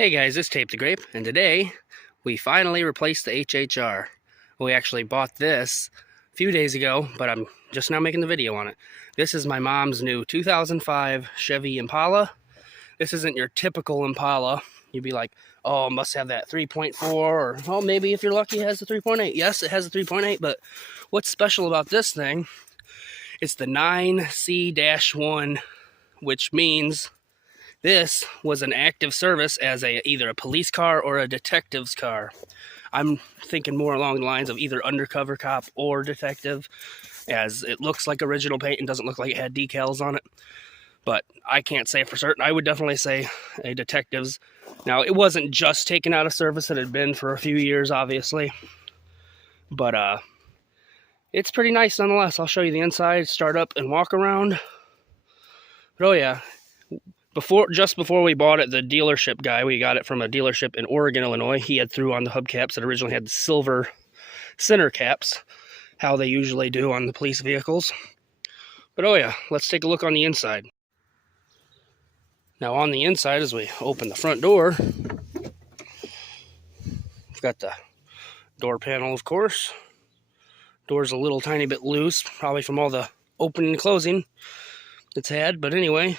Hey guys, it's Tape the Grape, and today we finally replaced the HHR. We actually bought this a few days ago, but I'm just now making the video on it. This is my mom's new 2005 Chevy Impala. This isn't your typical Impala. You'd be like, oh, it must have that 3.4, or oh, maybe if you're lucky it has the 3.8. Yes, it has a 3.8, but what's special about this thing, it's the 9C-1, which means this was an active service as either a police car or a detective's car. I'm thinking more along the lines of either undercover cop or detective, as it looks like original paint and doesn't look like it had decals on it. But I can't say for certain. I would definitely say a detective's. Now, it wasn't just taken out of service. It had been for a few years, obviously. But it's pretty nice nonetheless. I'll show you the inside, start up, and walk around. But oh yeah. Just before we bought it, the dealership guy, we got it from a dealership in Oregon, Illinois. He had threw on the hubcaps that originally had the silver center caps, how they usually do on the police vehicles. But oh yeah, let's take a look on the inside. Now on the inside, as we open the front door, we've got the door panel, of course. Door's a little tiny bit loose, probably from all the opening and closing it's had, but anyway.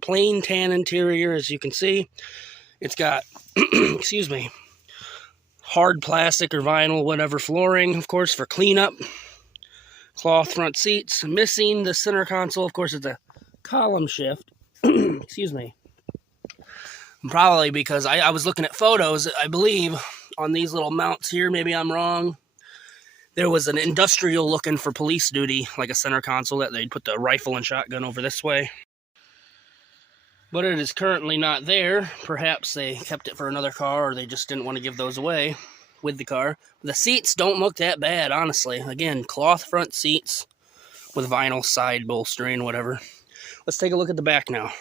Plain tan interior, as you can see. It's got, excuse me, hard plastic or vinyl, whatever flooring, of course, for cleanup. Cloth front seats. Missing the center console, of course, it's a column shift. Excuse me. Probably because I was looking at photos, I believe, on these little mounts here. Maybe I'm wrong. There was an industrial looking for police duty, like a center console, that they'd put the rifle and shotgun over this way. But it is currently not there. Perhaps they kept it for another car, or they just didn't want to give those away with the car. The seats don't look that bad, honestly. Again, cloth front seats with vinyl side bolstering, whatever. Let's take a look at the back now.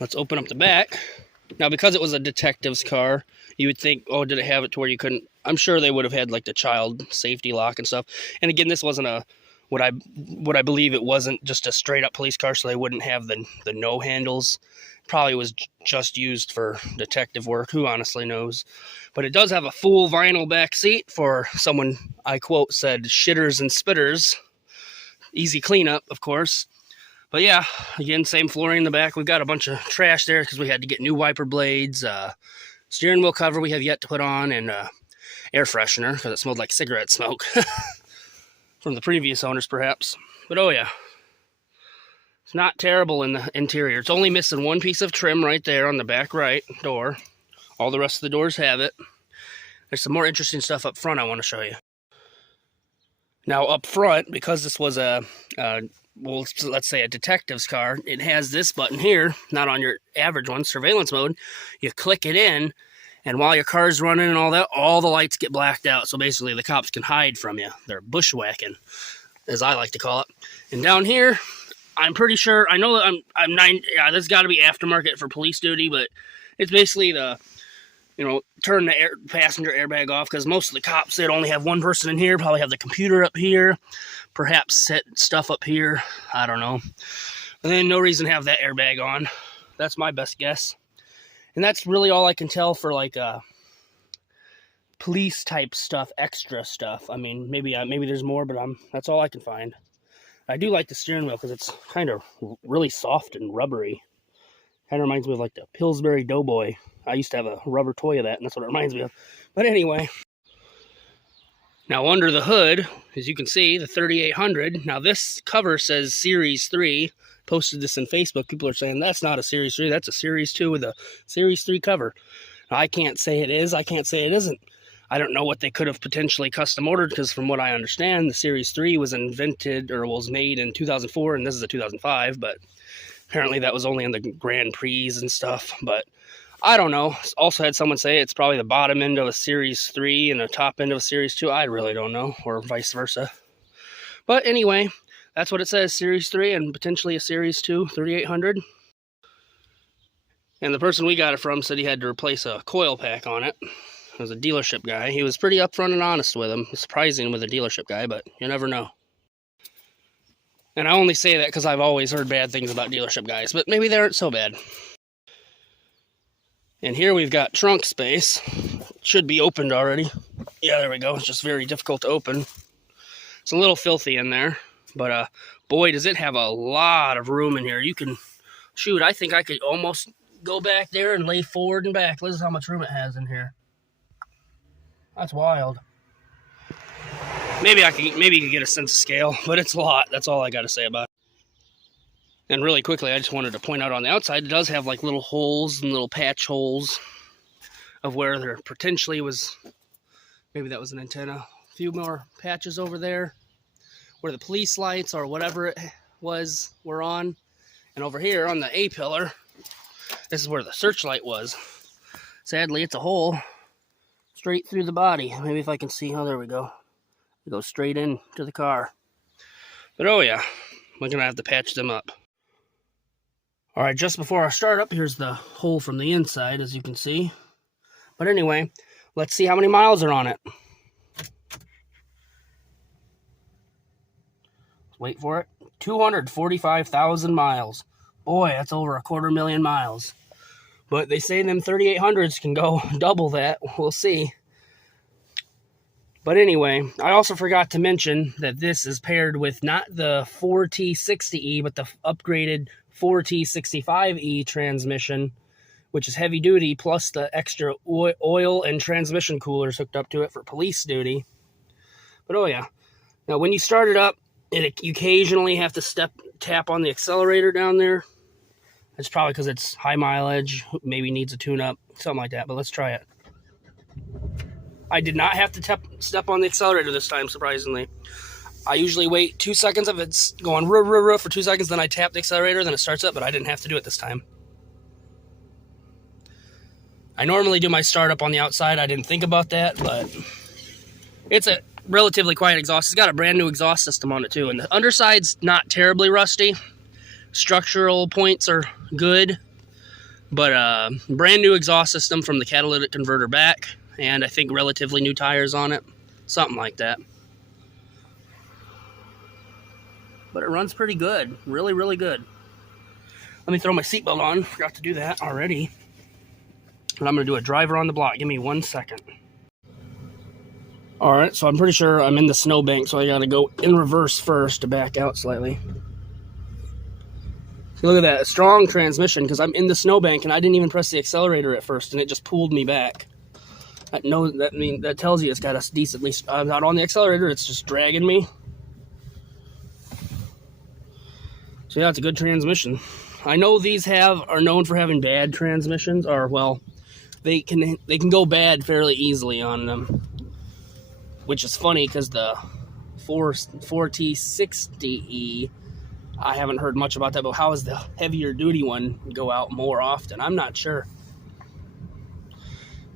Let's open up the back. Now, because it was a detective's car, you would think, oh, did it have it to where you couldn't? I'm sure they would have had like the child safety lock and stuff. And again, this wasn't a, what I believe it wasn't just a straight up police car, so they wouldn't have the no handles. Probably was just used for detective work. Who honestly knows? But it does have a full vinyl back seat for someone, I quote, said shitters and spitters. Easy cleanup, of course. But yeah, again, same flooring in the back. We've got a bunch of trash there because we had to get new wiper blades. Steering wheel cover we have yet to put on, and air freshener because it smelled like cigarette smoke from the previous owners, perhaps. But oh yeah, it's not terrible in the interior. It's only missing one piece of trim right there on the back right door. All the rest of the doors have it. There's some more interesting stuff up front I want to show you. Now up front, because this was a well, let's say a detective's car, it has this button here, not on your average one, surveillance mode. You click it in, and while your car's running and all that, all the lights get blacked out. So basically the cops can hide from you. They're bushwhacking, as I like to call it. And down here, I'm pretty sure, I know that yeah, this got to be aftermarket for police duty, but it's basically the, you know, turn the passenger airbag off, because most of the cops, they'd only have one person in here, probably have the computer up here, perhaps set stuff up here, I don't know. And then no reason to have that airbag on. That's my best guess. And that's really all I can tell for like police type stuff, extra stuff. I mean, maybe there's more, but that's all I can find. I do like the steering wheel because it's kind of really soft and rubbery. Kind of reminds me of like the Pillsbury Doughboy. I used to have a rubber toy of that, and that's what it reminds me of. But anyway, now under the hood, as you can see, the 3800. Now this cover says Series 3. Posted this in Facebook. People are saying that's not a Series 3. That's a Series 2 with a Series 3 cover. Now, I can't say it is. I can't say it isn't. I don't know what they could have potentially custom ordered, because from what I understand, the Series 3 was invented or was made in 2004, and this is a 2005, but apparently that was only in the Grand Prix and stuff. But I don't know. Also had someone say it's probably the bottom end of a Series 3 and the top end of a Series 2. I really don't know, or vice versa. But anyway, that's what it says, Series 3 and potentially a Series 2 3800. And the person we got it from said he had to replace a coil pack on it. It was a dealership guy. He was pretty upfront and honest with him. Surprising with a dealership guy, but you never know. And I only say that because I've always heard bad things about dealership guys, but maybe they aren't so bad. And here we've got trunk space. It should be opened already. Yeah, there we go. It's just very difficult to open. It's a little filthy in there, but boy, does it have a lot of room in here. You can, shoot, I think I could almost go back there and lay forward and back. This is how much room it has in here. That's wild. Maybe you can get a sense of scale, but it's a lot. That's all I got to say about it. And really quickly, I just wanted to point out on the outside, it does have like little holes and little patch holes of where there potentially was, maybe that was an antenna. A few more patches over there where the police lights or whatever it was were on. And over here on the A-pillar, this is where the searchlight was. Sadly, it's a hole straight through the body. Maybe if I can see, oh, there we go. It goes straight into the car. But oh yeah, we're gonna have to patch them up. All right, just before I start up, here's the hole from the inside, as you can see. But anyway, let's see how many miles are on it. Wait for it. 245,000 miles. Boy, that's over 250,000 miles. But they say them 3800s can go double that. We'll see. But anyway, I also forgot to mention that this is paired with not the 4T60E, but the upgraded 4T65E transmission, which is heavy duty, plus the extra oil and transmission coolers hooked up to it for police duty. But oh yeah. Now when you start it up, you occasionally have to tap on the accelerator down there. It's probably because it's high mileage, maybe needs a tune-up, something like that, but let's try it. I did not have to step on the accelerator this time, surprisingly. I usually wait 2 seconds if it's going for 2 seconds, then I tap the accelerator, then it starts up, but I didn't have to do it this time. I normally do my startup on the outside. I didn't think about that, but it's a relatively quiet exhaust. It's got a brand new exhaust system on it too, and the underside's not terribly rusty. Structural points are good, but brand new exhaust system from the catalytic converter back, and I think relatively new tires on it, something like that. But it runs pretty good, really, really good. Let me throw my seatbelt on. Forgot to do that already. And I'm gonna do a driver on the block. Give me 1 second. All right, so I'm pretty sure I'm in the snowbank, so I gotta go in reverse first to back out slightly. See, look at that, a strong transmission, because I'm in the snowbank and I didn't even press the accelerator at first, and it just pulled me back. That tells you it's got a decently. I'm not on the accelerator; it's just dragging me. So yeah, it's a good transmission. I know these are known for having bad transmissions, or well, they can go bad fairly easily on them. Which is funny because the 4T60E, I haven't heard much about that, but how does the heavier duty one go out more often? I'm not sure.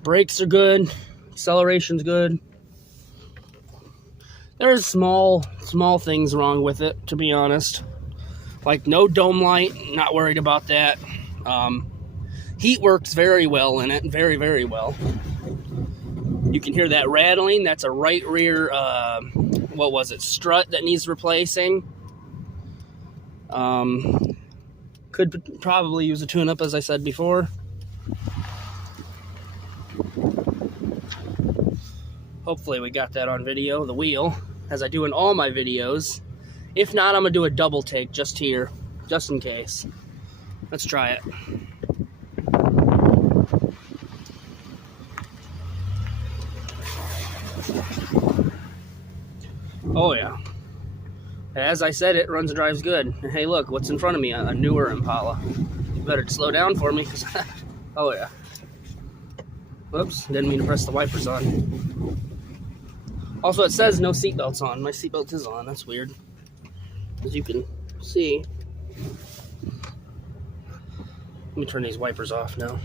Brakes are good, acceleration's good. There's small things wrong with it, to be honest. Like no dome light, not worried about that. Heat works very well in it, very, very well. You can hear that rattling. That's a right rear, strut that needs replacing. Could probably use a tune-up, as I said before. Hopefully we got that on video, the wheel, as I do in all my videos. If not, I'm going to do a double take just here, just in case. Let's try it. Oh yeah. As I said, it runs and drives good. And hey, look, what's in front of me? A newer Impala. You better slow down for me, because oh yeah. Whoops, didn't mean to press the wipers on. Also, it says no seatbelts on. My seatbelt is on. That's weird. As you can see. Let me turn these wipers off now.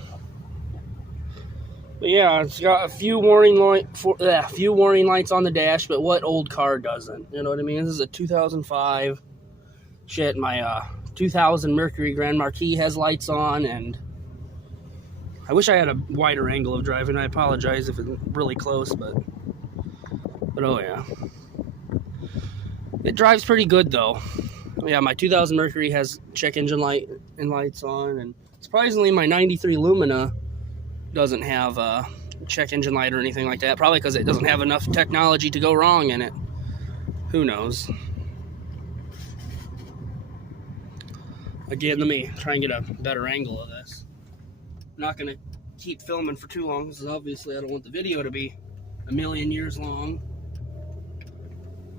But yeah, it's got a few warning lights on the dash, but what old car doesn't? You know what I mean? This is a 2005. Shit, my 2000 Mercury Grand Marquis has lights on, and I wish I had a wider angle of driving. I apologize if it's really close, but oh yeah. It drives pretty good though. Yeah, my 2000 Mercury has check engine light and lights on, and surprisingly my 93 Lumina doesn't have a check engine light or anything like that. Probably because it doesn't have enough technology to go wrong in it. Who knows? Again, let me try and get a better angle of this. I'm not going to keep filming for too long, because obviously I don't want the video to be a million years long.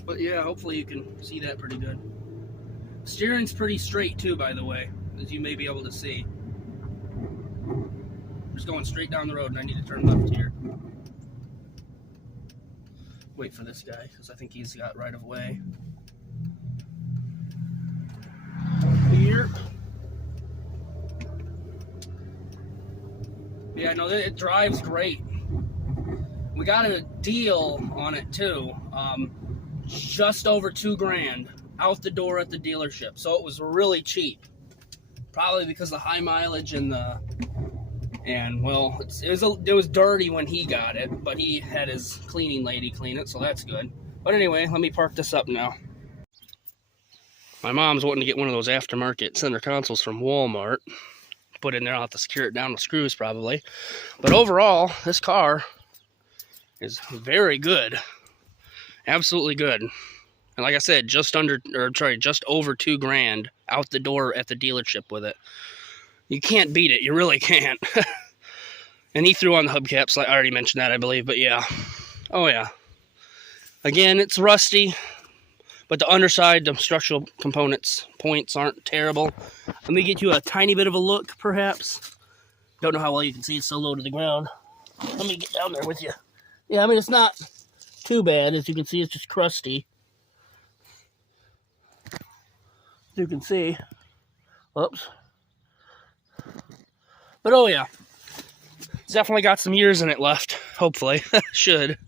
But yeah, hopefully you can see that pretty good. Steering's pretty straight too, by the way, as you may be able to see. I'm just going straight down the road and I need to turn left here. Wait for this guy, because I think he's got right of way. Here. Yeah, no, it drives great. We got a deal on it too. Just over $2,000 out the door at the dealership, so it was really cheap. Probably because of the high mileage and well, it was dirty when he got it, but he had his cleaning lady clean it, so that's good. But anyway, let me park this up now. My mom's wanting to get one of those aftermarket center consoles from Walmart. Put in there, I'll have to secure it down with screws probably. But overall, this car is very good. Absolutely good. And like I said, just over $2,000 out the door at the dealership with it. You can't beat it. You really can't. And he threw on the hubcaps. I already mentioned that, I believe. But yeah. Oh yeah. Again, it's rusty. But the underside, the structural points aren't terrible. Let me get you a tiny bit of a look, perhaps. Don't know how well you can see. It's so low to the ground. Let me get down there with you. Yeah, I mean, it's not too bad. As you can see, it's just crusty. As you can see. Whoops. But oh yeah. It's definitely got some years in it left. Hopefully. Should.